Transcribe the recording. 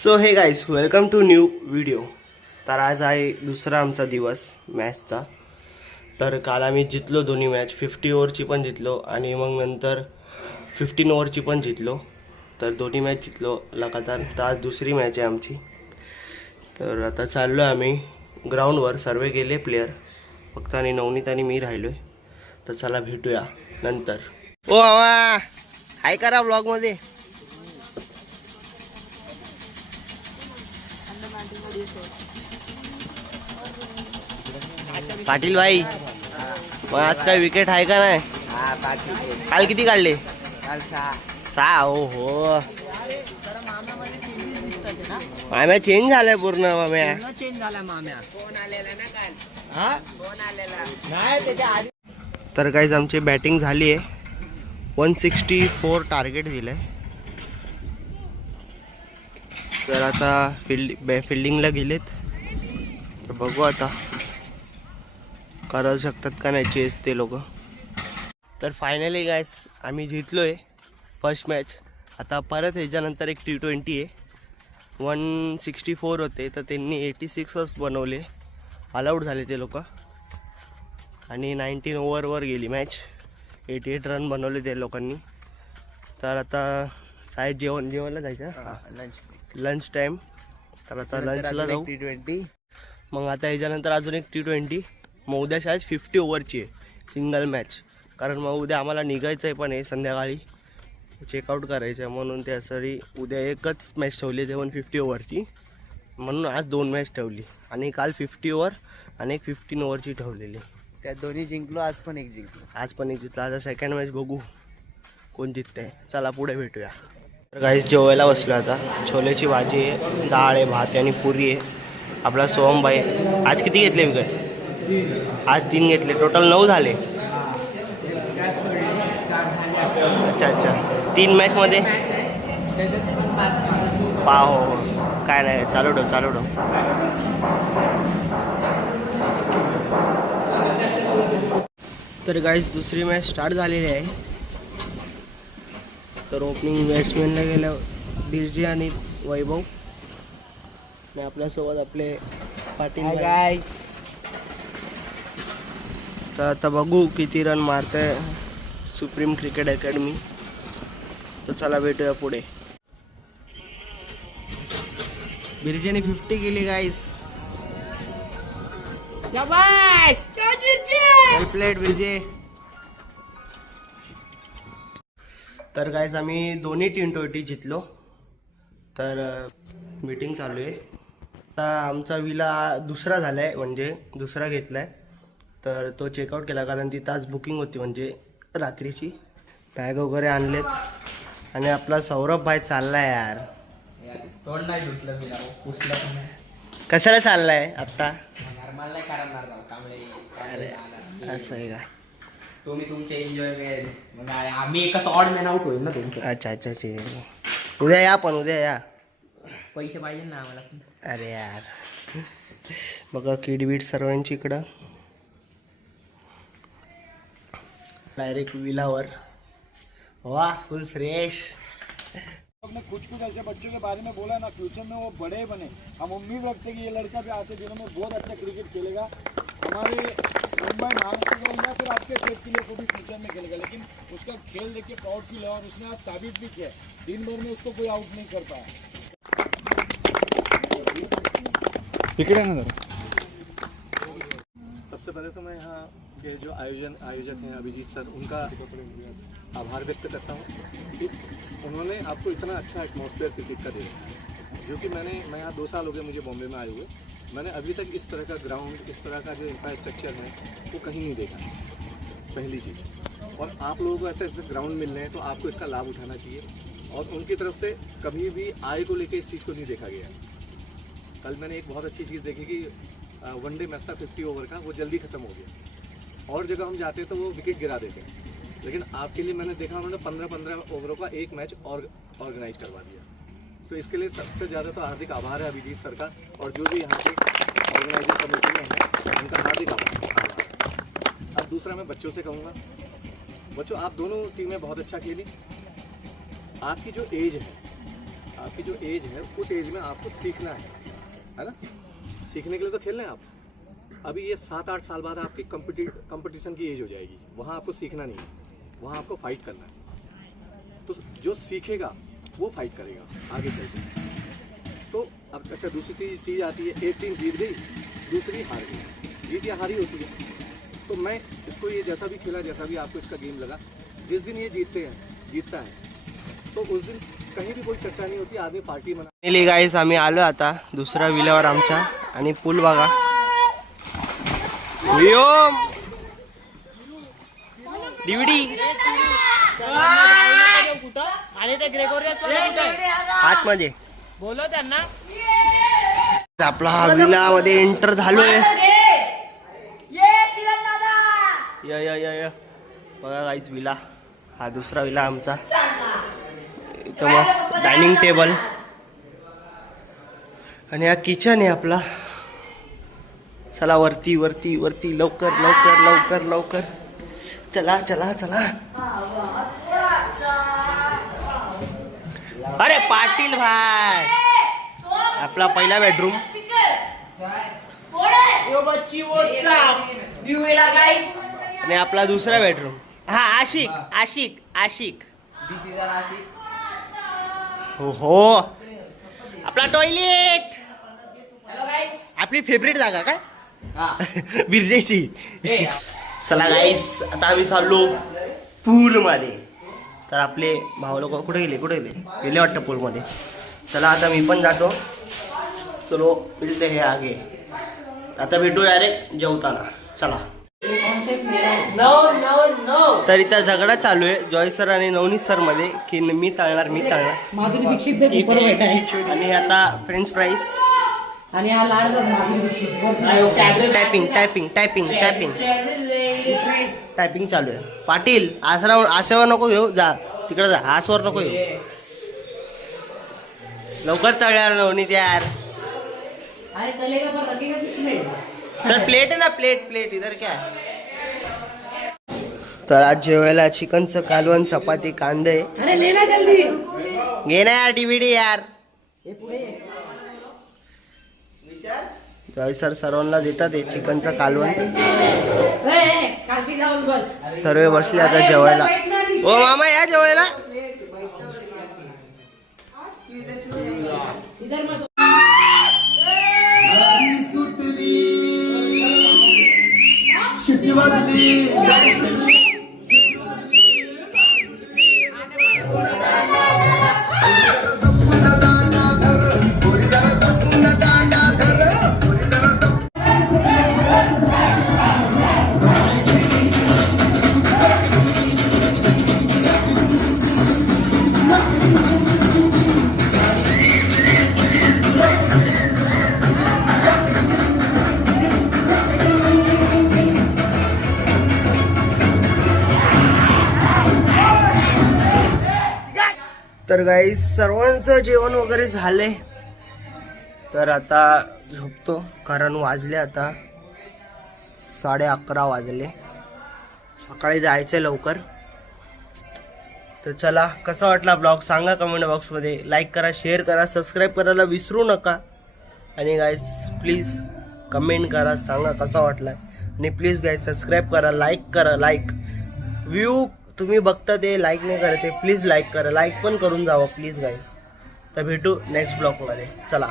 So hey guys welcome to new video. तर आज आहे दुसरा आमचा दिवस मॅचचा. तर काल आम्ही जितलो दोन्ही मॅच, 50 ओव्हरची पण जितलो आणि मग नंतर 15 ओव्हरची पण जितलो. तर दोन्ही मॅच जितलो लगातार. तर आज दुसरी मॅच आहे आमची. तर आता चाललो आहे आम्ही ग्राउंडवर. सर्वे गेले प्लेयर, फक्त आणि नवनीत आणि मी राहिलो आहे. तर चला भेटूया नंतर. ओ आवा हाय करा ब्लॉगमध्ये. पाटील भाई, मग आज काय विकेट आहे का नाही? काल किती काढले? सहा. हो हो, माम्या चेंज झालाय पूर्ण. माम्या चेंज झाला माम्या. तर गाईज आमची बॅटिंग झाली आहे. 164 टार्गेट दिलंय. तर आता फिल्डिंगला गेलेत. तर बघू आता करू शकतात का नाही चेस ते लोक. तर फायनली गाईस आम्ही जिंकलोय फर्स्ट मॅच. आता परत ह्याच्यानंतर एक T20 आहे. 164 होते तर त्यांनी 86च बनवले. ऑलआउट झाले ते लोक आणि 19 ओव्हरवर गेली मॅच. 88 रन बनवले ते लोकांनी. तर आता शाळेत जेवणला जायचं, लंच टाईम. तर आता लंचला जाऊ. T20 मग आता ह्याच्यानंतर अजून एक T20. मग उद्या शाळेत 50 ओव्हरची आहे सिंगल मॅच. कारण मग उद्या आम्हाला निघायचं आहे पण आहे संध्याकाळी, चेकआउट करायचं आहे. म्हणून त्यासाठी उद्या एकच मॅच ठेवली ते 150 ओव्हरची. म्हणून आज 2 मॅच ठेवली आणि काल 50 ओव्हर आणि एक 15 ओव्हरची ठेवलेली. त्या दोन्ही जिंकलो, आज पण एक जिंकलो. आज पण एक जिंकला. आता सेकंड मॅच बघू कोण जिंकते. चला पुढे भेटूया. तर गाईस जेवायला बसलो आता. छोलेची भाजी आहे, डाळ आहे, भात आहे आणि पुरी आहे. आपला सोहमबाई आज किती घेतले विकेट? आज 3 घेतले. टोटल 9 झाले. अच्छा अच्छा, 3 मॅचमध्ये पाव. काय नाही, चालू ठेव चालू ठेव. तर गाईस दुसरी मॅच स्टार्ट झालेली आहे. तर ओपनिंग बॅट्समॅनला गेल्या बिरजी आणि वैभव आणि आपल्यासोबत आपले पाटील भाई. गाईस तर आता बघू किती रन मारतंय सुप्रीम क्रिकेट अकॅडमी. तर चला भेटूया पुढे. बिरजेने 50 केली गाईस. शाबाश वेल प्लेड बिरजे. तर गाईस आम्ही दोन्ही T20 जितलो. तर मीटिंग चालू आहे. आता आमचा विला दुसरा झाला आहे, म्हणजे दुसरा घेतला आहे. तर तो चेकआउट केला कारण तिथं आज बुकिंग होती, म्हणजे रात्रीची. बॅग वगैरे आणलेत आणि आपला सौरभ भाई चाललाय. यार तोंड नाही धुतलं मी, पुसलं पण नाही. कशाला चाललाय आत्ता? मला नाही करणार राव कांबळे. अरे असं आहे का? तुम्ही तुमचे एन्जॉयमेंट, मग आम्ही कसं ऑड मॅन आउट होईल ना तुमचं. अच्छा अच्छा ठीक आहे. उद्या या, पण उद्या या. पैसे पाहिजे ना आम्हाला. अरे यार बघा किडबीट सर्वांची इकडं. डायरेक्ट विलावर. वाह फुल फ्रेश. अपने कुछ ऐसे बच्चों के बारे में बोला ना, फ्यूचर में वो बड़े बने. हम उम्मीद रखते हैं कि ये लड़का भी आते दिनों में बहुत अच्छा क्रिकेट खेलेगा. हमारे मुंबई महाराष्ट्र के लिए या फिर आपके स्टेट के लिए को भी फ्यूचर में खेलेगा. लेकिन उसका खेल देख के प्राउड फील है और उसने आज साबित भी किया. दिन भर में उसको कोई आउट नहीं कर पाया. सबसे पहले तो मैं यहाँ के जो आयोजक हैं अभिजीत सर, उनका आभार व्यक्त करता हूँ कि उन्होंने आपको इतना अच्छा एटमॉस्फेयर क्रिकेट का दिया. जो कि मैं यहाँ 2 साल हो गए मुझे बॉम्बे में आए हुए. मैंने अभी तक इस तरह का ग्राउंड, इस तरह का जो इंफ्रास्ट्रक्चर है वो कहीं नहीं देखा, पहली चीज़. और आप लोगों को ऐसे ऐसे ग्राउंड मिल रहे हैं तो आपको इसका लाभ उठाना चाहिए. और उनकी तरफ से कभी भी आय को लेकर इस चीज़ को नहीं देखा गया. कल मैंने एक बहुत अच्छी चीज़ देखी कि वनडे मैच था 50 ओवर का, वो जल्दी ख़त्म हो गया. और जगह हम जाते तो वो विकेट गिरा देते हैं. लेकिन आपके लिए मैंने देखा उन्होंने 15-15 ओवरों का एक मैच और ऑर्गेनाइज करवा दिया. तो इसके लिए सबसे ज़्यादा तो हार्दिक आभार है अभिजीत सर का, और जो भी यहाँ के ऑर्गेनाइजिंग कमेटी में है उनका हार्दिक आभार. अब दूसरा मैं बच्चों से कहूँगा, बच्चों आप दोनों टीमें बहुत अच्छा खेली. आपकी जो एज है आपकी जो एज है उस एज में आपको सीखना है ना। सीखने के लिए तो खेलना है आप। अभी ये 7-8 साल बाद आपकी कंपटीशन की एज हो जाएगी, वहाँ आपको सीखना नहीं है, वहाँ आपको फाइट करना है। तो जो सीखेगा वो फाइट करेगा आगे चल के। तो अब अच्छा दूसरी चीज़ आती है, एक टीम जीत गई दूसरी हार गई, जीत या हारी होती है। तो मैं इसको ये जैसा भी खेला, जैसा भी आपको इसका गेम लगा, जिस दिन ये जीतता है तो उस दिन कहीं भी कोई चर्चा नहीं होती, आदमी पार्टी मना। फायनली गाईस आम्ही आलो आता दुसऱ्या विल्यावर आमच्या आणि पूल बघा व्योम डीव्हीडी आणि ते ग्रेगोरियस आतमध्ये बोलो त्यांना. आपला हा विला मध्ये एंटर झालोय. या बघा गाईच विला, हा दुसरा विला आमचा. इथं मस्त डायनिंग टेबल आणि हा किचन आहे आपला. चला वरती वरती वरती लवकर लवकर लवकर लवकर चला चला चला. अरे पाटील भाई, आपला पहिला बेडरूम आणि आपला दुसरा बेडरूम. हा आशिक आशिक आशिक हो हो. आपला टॉयलेट, आपली फेवरेट जागा काय बिरजेची. चला गाईस आता आम्ही चाललो पूल मध्ये. तर आपले भाऊ लोक कुठे गेले वाटतं पूल मध्ये. चला आता मी पण जातो. चलो मिळते हे आगे. आता भेटू डायरेक्ट जेवताना. चला. तर इथं झगडा चालू आहे जॉय सर आणि नवनीत सर मध्ये की मी ताळणार माधुरी दीक्षित आणि आता फ्रेंच फ्राईज आणि हा लाड बघ Madhuri Dixit. Typing typing typing typing typing चालू आहे. पाटील आशावर नको घेऊ, जा तिकडे जा, आसवर नको घेऊ. लवकर तळ्यार नवनीत यार. अरे तलेगा पर रखेगा किसमें. तर प्लेट आहे ना, प्लेट इधर क्या. तर आज जेवायला चिकनचं कालवण, चपाती, कांदे. अरे लेना जल्दी. घे ना यार DVD यार. जॉय सर सर्वांना देतात हे चिकनचं कालवण. सर्व बसले आता जेवायला. ओ मामा या जेवायला. तर गाईस सर्वांचं जेवण वगैरे झाले. तर आता झोपतो कारण वाजले आता 11:30 वाजले. सकाळी जायचं लवकर. तर चला, कसा वाटला ब्लॉग सांगा कमेंट बॉक्समध्ये. लाईक करा, शेअर करा, सबस्क्राईब करायला विसरू नका. आणि गाईस प्लीज कमेंट करा, सांगा कसा वाटला. आणि प्लीज गाईस सबस्क्राईब करा, लाईक करा. लाईक व्ह्यू तुम्ही बघता ते लाईक नाही करते, प्लीज लाईक करा. लाईक पण करून जावं प्लीज गाईस. तर भेटू नेक्स्ट ब्लॉगमध्ये. चला.